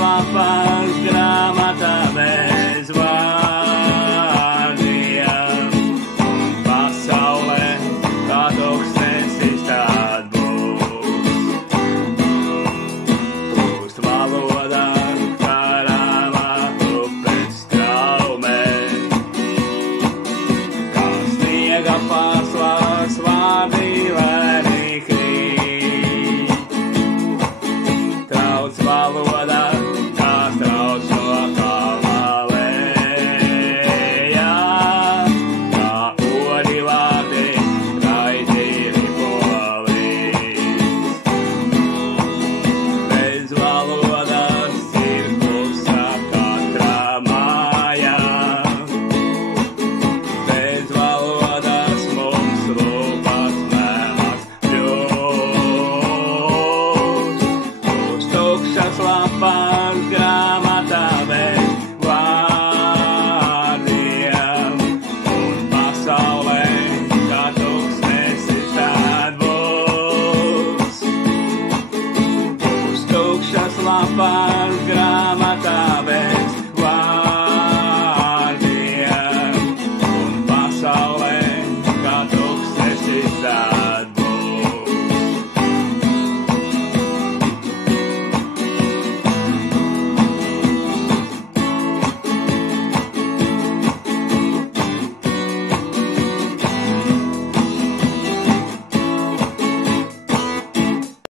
lapas grāmatā bez vārdiem, un pasaulē kā tūkstnesis tād būs valodā kā rāmā upes straumē, kā sniega paslās vārdi lēni krīt. Trauc valodā, kā trauc no kalna lejā, kā odi vārdi, raidīri polīs. Bez valodas ir klusa katra mājā, bez valodas mums lūpas mēlas kļūst. Uz tukšas lapas grāmatā bez vārdiem, un pasaulē kā tūkstnesis tād būs. Uz tukšas lapas